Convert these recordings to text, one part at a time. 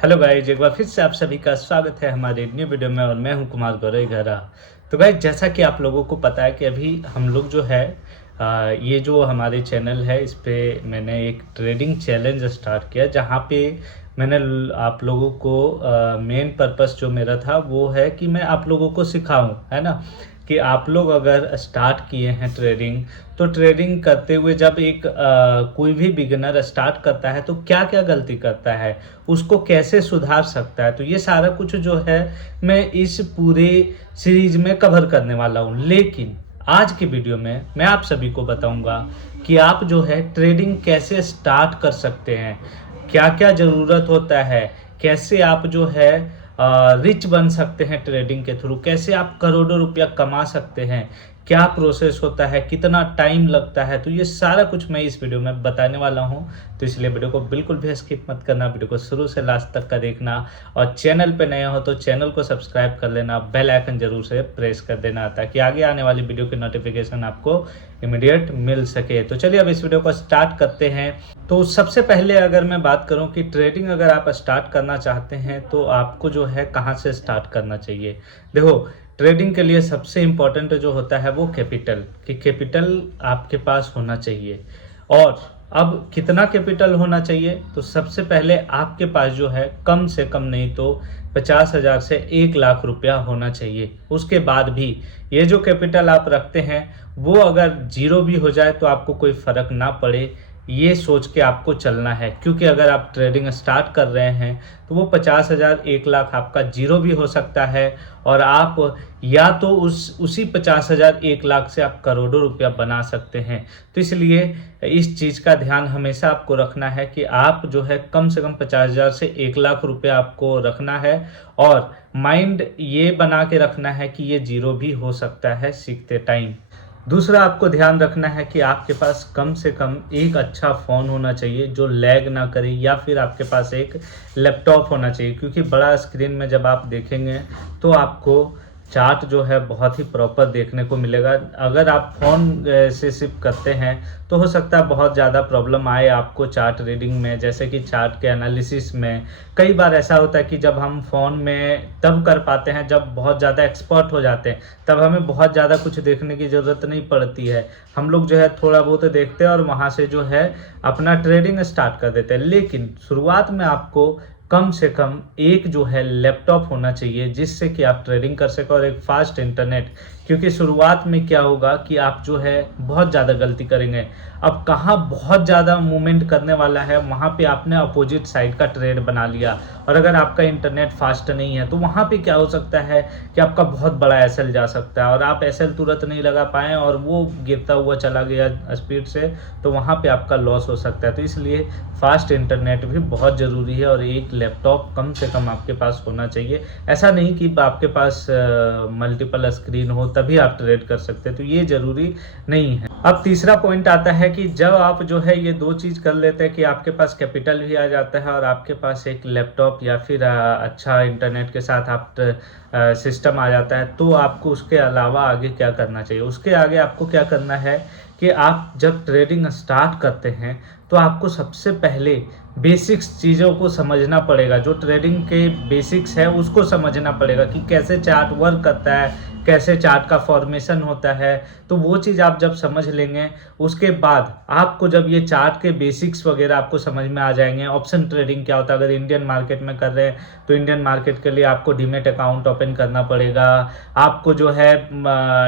Hello guys, एक बार फिर से आप सभी का स्वागत है हमारे न्यू वीडियो में और मैं हूं कुमार गौरव घरा। तो गाइज, जैसा कि आप लोगों को पता है कि अभी हम लोग जो है ये जो हमारे चैनल है इस पे मैंने एक ट्रेडिंग चैलेंज स्टार्ट किया, जहां पे मैंने आप लोगों को मेन पर्पस जो मेरा था वो है कि मैं आप लोगों को सिखाऊं, है ना। कि आप लोग अगर स्टार्ट किए हैं ट्रेडिंग, तो ट्रेडिंग करते हुए जब एक कोई भी बिगिनर स्टार्ट करता है तो क्या क्या गलती करता है, उसको कैसे सुधार सकता है। तो ये सारा कुछ जो है मैं इस पूरे सीरीज में कवर करने वाला हूँ। लेकिन आज की वीडियो में मैं आप सभी को बताऊंगा कि आप जो है ट्रेडिंग कैसे स्टार्ट कर सकते हैं, क्या क्या ज़रूरत होता है, कैसे आप जो है रिच बन सकते हैं ट्रेडिंग के थ्रू, कैसे आप करोड़ों रुपया कमा सकते हैं, क्या प्रोसेस होता है, कितना टाइम लगता है। तो ये सारा कुछ मैं इस वीडियो में बताने वाला हूं। तो इसलिए वीडियो को बिल्कुल भी स्किप मत करना, वीडियो को शुरू से लास्ट तक का देखना। और चैनल पे नए हो तो चैनल को सब्सक्राइब कर लेना, बेल आइकन जरूर से प्रेस कर देना ताकि आगे आने वाली वीडियो की नोटिफिकेशन आपको इमीडिएट मिल सके। तो चलिए अब इस वीडियो को स्टार्ट करते हैं। तो सबसे पहले अगर मैं बात करूं कि ट्रेडिंग अगर आप स्टार्ट करना चाहते हैं तो आपको जो है कहां से स्टार्ट करना चाहिए। देखो, ट्रेडिंग के लिए सबसे इम्पोर्टेंट जो होता है वो कैपिटल, कि कैपिटल आपके पास होना चाहिए। और अब कितना कैपिटल होना चाहिए, तो सबसे पहले आपके पास जो है कम से कम नहीं तो 50,000 से 1 लाख रुपया होना चाहिए। उसके बाद भी ये जो कैपिटल आप रखते हैं वो अगर जीरो भी हो जाए तो आपको कोई फ़र्क ना पड़े, ये सोच के आपको चलना है। क्योंकि अगर आप ट्रेडिंग स्टार्ट कर रहे हैं तो वो 50,000 1 लाख आपका जीरो भी हो सकता है, और आप या तो उसी 50,000 1 लाख से आप करोड़ों रुपया बना सकते हैं। तो इसलिए इस चीज़ का ध्यान हमेशा आपको रखना है कि आप जो है कम से कम 50,000 से 1 लाख रुपया आपको रखना है। और माइंड ये बना के रखना है कि ये जीरो भी हो सकता है सीखते टाइम। दूसरा आपको ध्यान रखना है कि आपके पास कम से कम एक अच्छा फ़ोन होना चाहिए जो लैग ना करे, या फिर आपके पास एक लैपटॉप होना चाहिए। क्योंकि बड़ा स्क्रीन में जब आप देखेंगे तो आपको चार्ट जो है बहुत ही प्रॉपर देखने को मिलेगा। अगर आप फ़ोन से शिफ्ट करते हैं तो हो सकता है बहुत ज़्यादा प्रॉब्लम आए आपको चार्ट रीडिंग में, जैसे कि चार्ट के एनालिसिस में। कई बार ऐसा होता है कि जब हम फ़ोन में तब कर पाते हैं जब बहुत ज़्यादा एक्सपर्ट हो जाते हैं, तब हमें बहुत ज़्यादा कुछ देखने की ज़रूरत नहीं पड़ती है। हम लोग जो है थोड़ा बहुत देखते हैं और वहाँ से जो है अपना ट्रेडिंग स्टार्ट कर देते हैं। लेकिन शुरुआत में आपको कम से कम एक जो है लैपटॉप होना चाहिए जिससे कि आप ट्रेडिंग कर सकें, और एक फास्ट इंटरनेट। क्योंकि शुरुआत में क्या होगा कि आप जो है बहुत ज़्यादा गलती करेंगे। अब कहाँ बहुत ज़्यादा मूवमेंट करने वाला है वहाँ पे आपने अपोजिट साइड का ट्रेड बना लिया, और अगर आपका इंटरनेट फास्ट नहीं है तो वहाँ पे क्या हो सकता है कि आपका बहुत बड़ा एसएल जा सकता है, और आप एसएल तुरंत नहीं लगा पाएँ और वो गिरता हुआ चला गया स्पीड से, तो वहाँ पे आपका लॉस हो सकता है। तो इसलिए फास्ट इंटरनेट भी बहुत ज़रूरी है, और एक लैपटॉप कम से कम आपके पास होना चाहिए। ऐसा नहीं कि आपके पास मल्टीपल स्क्रीन हो तभी आप ट्रेड कर सकते हैं, तो ये ज़रूरी नहीं है। अब तीसरा पॉइंट आता है कि जब आप जो है ये दो चीज़ कर लेते हैं कि आपके पास कैपिटल भी आ जाता है और आपके पास एक लैपटॉप या फिर अच्छा इंटरनेट के साथ आप सिस्टम आ जाता है, तो आपको उसके अलावा आगे क्या करना चाहिए। उसके आगे आपको क्या करना है कि आप जब ट्रेडिंग स्टार्ट करते हैं तो आपको सबसे पहले बेसिक्स चीज़ों को समझना पड़ेगा। जो ट्रेडिंग के बेसिक्स है उसको समझना पड़ेगा कि कैसे चार्ट वर्क करता है, कैसे चार्ट का फॉर्मेशन होता है। तो वो चीज़ आप जब समझ लेंगे, उसके बाद आपको जब ये चार्ट के बेसिक्स वगैरह आपको समझ में आ जाएंगे, ऑप्शन ट्रेडिंग क्या होता है, अगर इंडियन मार्केट में कर रहे हैं तो इंडियन मार्केट के लिए आपको डीमेट अकाउंट ओपन करना पड़ेगा। आपको जो है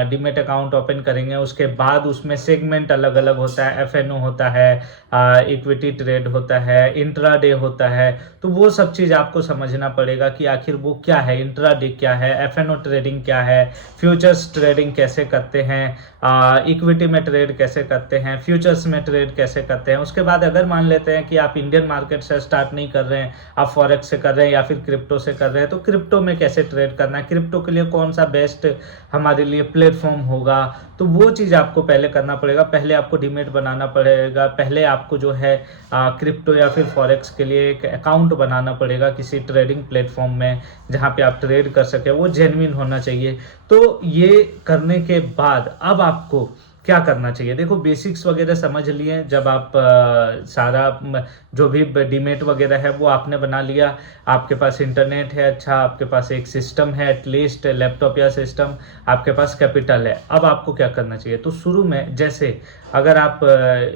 डीमेट अकाउंट ओपन करेंगे, उसके बाद उसमें सेगमेंट अलग अलग होता है, एफएनओ होता है, इक्विटी ट्रेड होता है, इंट्राडे होता है। तो वो सब चीज़ आपको समझना पड़ेगा कि आखिर वो क्या है, इंट्राडे क्या है, एफएनओ ट्रेडिंग क्या है, फ्यूचर्स ट्रेडिंग कैसे करते हैं, इक्विटी में ट्रेड कैसे करते हैं, फ्यूचर्स में ट्रेड कैसे करते हैं। उसके बाद अगर मान लेते हैं कि आप इंडियन मार्केट से स्टार्ट नहीं कर रहे हैं, आप फॉरेक्स से कर रहे हैं या फिर क्रिप्टो से कर रहे हैं, तो क्रिप्टो में कैसे ट्रेड करना है, क्रिप्टो के लिए कौन सा बेस्ट हमारे लिए प्लेटफॉर्म होगा। तो वो चीज़ आपको पहले करना पड़ेगा। पहले आपको डीमेट बनाना पड़ेगा, पहले आपको जो है क्रिप्टो या फिर फॉरेक्स के लिए एक अकाउंट बनाना पड़ेगा किसी ट्रेडिंग प्लेटफॉर्म में जहाँ पे आप ट्रेड कर सके, वो जेन्युइन होना चाहिए। तो ये करने के बाद अब आपको क्या करना चाहिए। देखो बेसिक्स वगैरह समझ लिए, जब आप सारा जो भी डीमेट वगैरह है वो आपने बना लिया, आपके पास इंटरनेट है, अच्छा आपके पास एक सिस्टम है, एटलीस्ट लैपटॉप या सिस्टम, आपके पास कैपिटल है। अब आपको क्या करना चाहिए, तो शुरू में जैसे अगर आप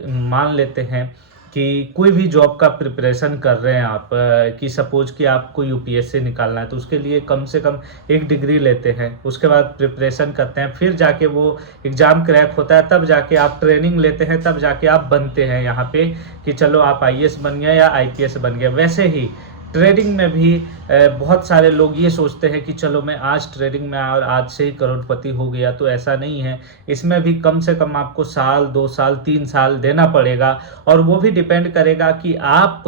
मान लेते हैं कि कोई भी जॉब का प्रिपरेशन कर रहे हैं आप, कि सपोज कि आपको यूपीएससी निकालना है, तो उसके लिए कम से कम एक डिग्री लेते हैं, उसके बाद प्रिपरेशन करते हैं, फिर जाके वो एग्ज़ाम क्रैक होता है, तब जाके आप ट्रेनिंग लेते हैं, तब जाके आप बनते हैं यहाँ पे कि चलो आप आईएएस बन गए या आईपीएस बन गए। वैसे ही ट्रेडिंग में भी बहुत सारे लोग ये सोचते हैं कि चलो मैं आज ट्रेडिंग में और आज से ही करोड़पति हो गया, तो ऐसा नहीं है। इसमें भी कम से कम आपको साल, 2 साल, 3 साल देना पड़ेगा, और वो भी डिपेंड करेगा कि आप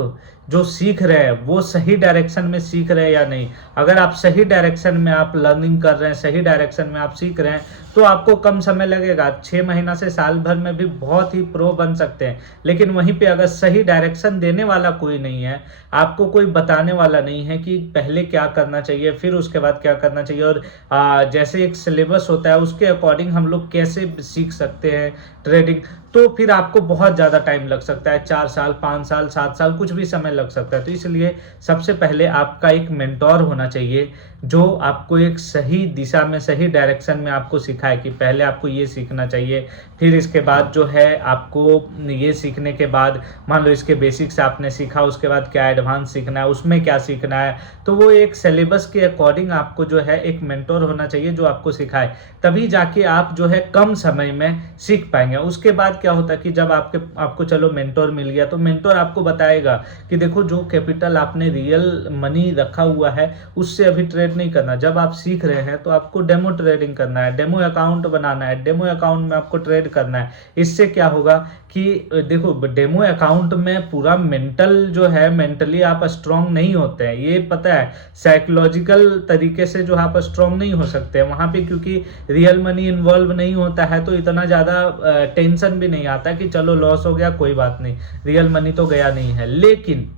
जो सीख रहे हैं वो सही डायरेक्शन में सीख रहे हैं या नहीं। अगर आप सही डायरेक्शन में आप लर्निंग कर रहे हैं, सही डायरेक्शन में आप सीख रहे हैं, तो आपको कम समय लगेगा, 6 महीना से साल भर में भी बहुत ही प्रो बन सकते हैं। लेकिन वहीं पे अगर सही डायरेक्शन देने वाला कोई नहीं है, आपको कोई बताने वाला नहीं है कि पहले क्या करना चाहिए फिर उसके बाद क्या करना चाहिए, और जैसे एक सिलेबस होता है उसके अकॉर्डिंग हम लोग कैसे सीख सकते हैं ट्रेडिंग, तो फिर आपको बहुत ज़्यादा टाइम लग सकता है, 4 साल, 5 साल, 7 साल, कुछ भी समय लग सकता है। तो इसलिए सबसे पहले आपका एक मेंटोर होना चाहिए जो आपको एक सही दिशा में, सही डायरेक्शन में आपको सिखाए कि पहले आपको ये सीखना चाहिए, फिर इसके बाद जो है आपको ये सीखने के बाद, मान लो इसके बेसिक्स आपने सीखा, उसके बाद क्या एडवांस सीखना है, उसमें क्या सीखना है, तो वो एक सिलेबस के अकॉर्डिंग आपको जो है एक मेंटोर होना चाहिए जो आपको सिखाए, तभी जाके आप जो है कम समय में सीख पाएंगे। उसके बाद क्या होता है कि जब आपको चलो मेंटोर मिल गया, तो मेंटोर आपको बताएगा कि देखो जो कैपिटल आपने रियल मनी रखा हुआ है उससे अभी ट्रेड नहीं करना। जब आप सीख रहे हैं तो आपको डेमो ट्रेडिंग करना है, डेमो अकाउंट बनाना है, डेमो अकाउंट में आपको ट्रेड करना है। इससे क्या होगा कि देखो डेमो अकाउंट में पूरा मेंटल जो है, मेंटली आप स्ट्रांग नहीं होते हैं, ये पता है। साइकोलॉजिकल तरीके से जो आप स्ट्रांग नहीं हो सकते हैं वहां पे, क्योंकि रियल मनी इन्वॉल्व नहीं होता है, तो इतना ज़्यादा टेंशन भी नहीं आता कि चलो लॉस हो गया कोई बात नहीं, रियल मनी तो गया नहीं है। लेकिन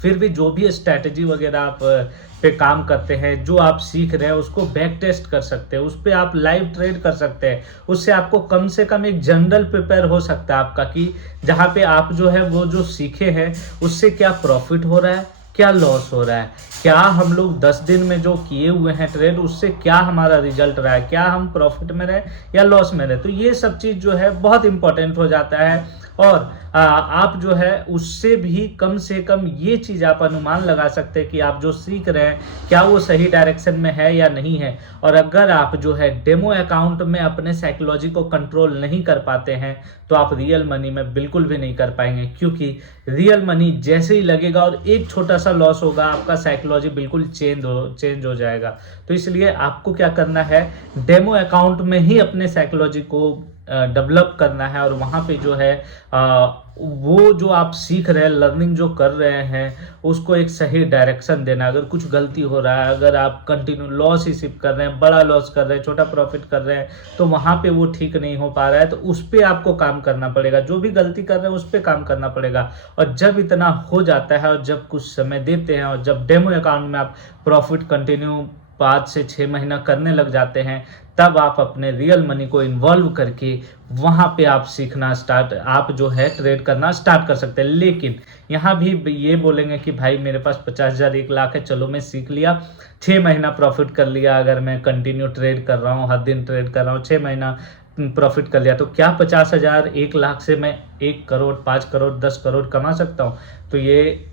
फिर भी जो भी स्ट्रैटेजी वगैरह आप पे काम करते हैं, जो आप सीख रहे हैं उसको बैक टेस्ट कर सकते हैं, उस पर आप लाइव ट्रेड कर सकते हैं। उससे आपको कम से कम एक जनरल प्रिपेयर हो सकता है आपका कि जहाँ पे आप जो है वो जो सीखे हैं उससे क्या प्रॉफिट हो रहा है, क्या लॉस हो रहा है, क्या हम लोग 10 दिन में जो किए हुए हैं ट्रेड उससे क्या हमारा रिजल्ट रहा है, क्या हम प्रॉफिट में रहे या लॉस में रहे। तो ये सब चीज़ जो है बहुत इंपॉर्टेंट हो जाता है, और आप जो है उससे भी कम से कम ये चीज़ आप अनुमान लगा सकते हैं कि आप जो सीख रहे हैं क्या वो सही डायरेक्शन में है या नहीं है। और अगर आप जो है डेमो अकाउंट में अपने साइकोलॉजी को कंट्रोल नहीं कर पाते हैं तो आप रियल मनी में बिल्कुल भी नहीं कर पाएंगे, क्योंकि रियल मनी जैसे ही लगेगा और एक छोटा सा लॉस होगा आपका साइकोलॉजी बिल्कुल चेंज हो जाएगा। तो इसलिए आपको क्या करना है, डेमो अकाउंट में ही अपने साइकोलॉजी को डेवलप करना है, और वहाँ पे जो है वो जो आप सीख रहे हैं, लर्निंग जो कर रहे हैं उसको एक सही डायरेक्शन देना। अगर कुछ गलती हो रहा है, अगर आप कंटिन्यू लॉस ही सिर्फ कर रहे हैं, बड़ा लॉस कर रहे हैं, छोटा प्रॉफिट कर रहे हैं, तो वहाँ पे वो ठीक नहीं हो पा रहा है, तो उस पर आपको काम करना पड़ेगा। जो भी गलती कर रहे हैं उस पर काम करना पड़ेगा। और जब इतना हो जाता है और जब कुछ समय देते हैं और जब डेमो अकाउंट में आप प्रॉफिट कंटिन्यू 5 से 6 महीना करने लग जाते हैं, तब आप अपने रियल मनी को इन्वॉल्व करके वहाँ पे आप सीखना आप जो है ट्रेड करना स्टार्ट कर सकते हैं। लेकिन यहाँ भी ये बोलेंगे कि भाई मेरे पास 50,000 1 लाख है, चलो मैं सीख लिया, 6 महीना प्रॉफिट कर लिया, अगर मैं कंटिन्यू ट्रेड कर रहा हूँ, हर दिन ट्रेड कर रहा हूँ, 6 महीना प्रॉफिट कर लिया, तो क्या 50,000 1 लाख से मैं 1 करोड़ 5 करोड़ 10 करोड़ कमा सकता हूँ? तो ये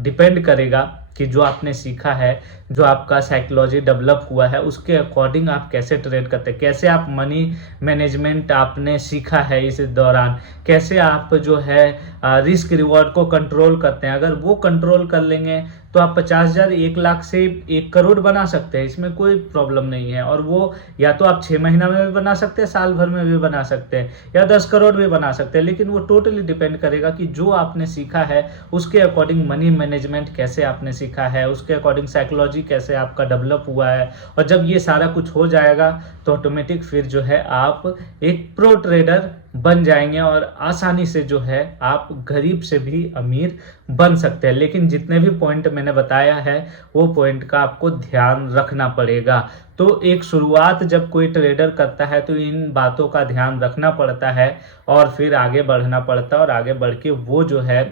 डिपेंड करेगा कि जो आपने सीखा है, जो आपका साइकोलॉजी डेवलप हुआ है, उसके अकॉर्डिंग आप कैसे ट्रेड करते हैं, कैसे आप मनी मैनेजमेंट आपने सीखा है इस दौरान, कैसे आप जो है रिस्क रिवॉर्ड को कंट्रोल करते हैं। अगर वो कंट्रोल कर लेंगे तो आप 50,000 1 लाख से 1 करोड़ बना सकते हैं, इसमें कोई प्रॉब्लम नहीं है। और वो या तो आप 6 महीना में भी बना सकते हैं, साल भर में भी बना सकते हैं, या 10 करोड़ भी बना सकते हैं। लेकिन वो टोटली डिपेंड करेगा कि जो आपने सीखा है उसके अकॉर्डिंग मनी मैनेजमेंट कैसे आपने सीखा है, उसके अकॉर्डिंग साइकोलॉजी कैसे आपका डेवलप हुआ है, और जब ये सारा कुछ हो जाएगा तो ऑटोमेटिक फिर जो है आप एक प्रो ट्रेडर बन जाएंगे और आसानी से जो है आप गरीब से भी अमीर बन सकते हैं। लेकिन जितने भी पॉइंट मैंने बताया है वो पॉइंट का आपको ध्यान रखना पड़ेगा। तो एक शुरुआत जब कोई ट्रेडर करता है तो इन बातों का ध्यान रखना पड़ता है और फिर आगे बढ़ना पड़ता है, और आगे बढ़ के वो जो है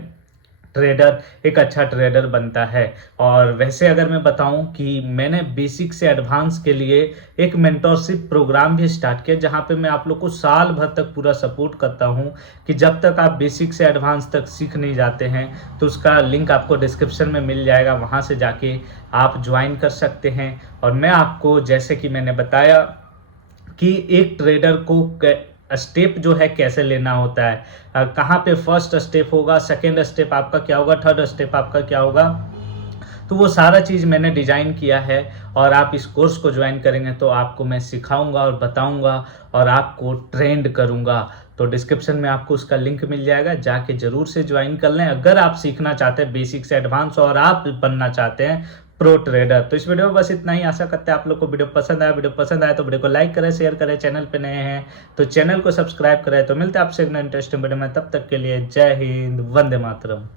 ट्रेडर एक अच्छा ट्रेडर बनता है। और वैसे अगर मैं बताऊं कि मैंने बेसिक से एडवांस के लिए एक मेंटोरशिप प्रोग्राम भी स्टार्ट किया, जहां पे मैं आप लोग को साल भर तक पूरा सपोर्ट करता हूं कि जब तक आप बेसिक से एडवांस तक सीख नहीं जाते हैं तो उसका लिंक आपको डिस्क्रिप्शन में मिल जाएगा, वहां से जाके आप ज्वाइन कर सकते हैं। और मैं आपको जैसे कि मैंने बताया कि एक ट्रेडर को स्टेप जो है कैसे लेना होता है, कहाँ पे फर्स्ट स्टेप होगा, सेकेंड स्टेप आपका क्या होगा, थर्ड स्टेप आपका क्या होगा, तो वो सारा चीज़ मैंने डिज़ाइन किया है। और आप इस कोर्स को ज्वाइन करेंगे तो आपको मैं सिखाऊंगा और बताऊंगा और आपको ट्रेंड करूंगा। तो डिस्क्रिप्शन में आपको उसका लिंक मिल जाएगा, जाके जरूर से ज्वाइन कर लें अगर आप सीखना चाहते हैं बेसिक से एडवांस और आप बनना चाहते हैं प्रो ट्रेडर। तो इस वीडियो में बस इतना ही। आशा करते हैं आप लोग को वीडियो पसंद आया। वीडियो पसंद आया तो वीडियो को लाइक करें, शेयर करें, चैनल पे नए हैं तो चैनल को सब्सक्राइब करें। तो मिलते हैं आपसे एक नए इंटरेस्टिंग वीडियो में, तब तक के लिए जय हिंद, वंदे मातरम।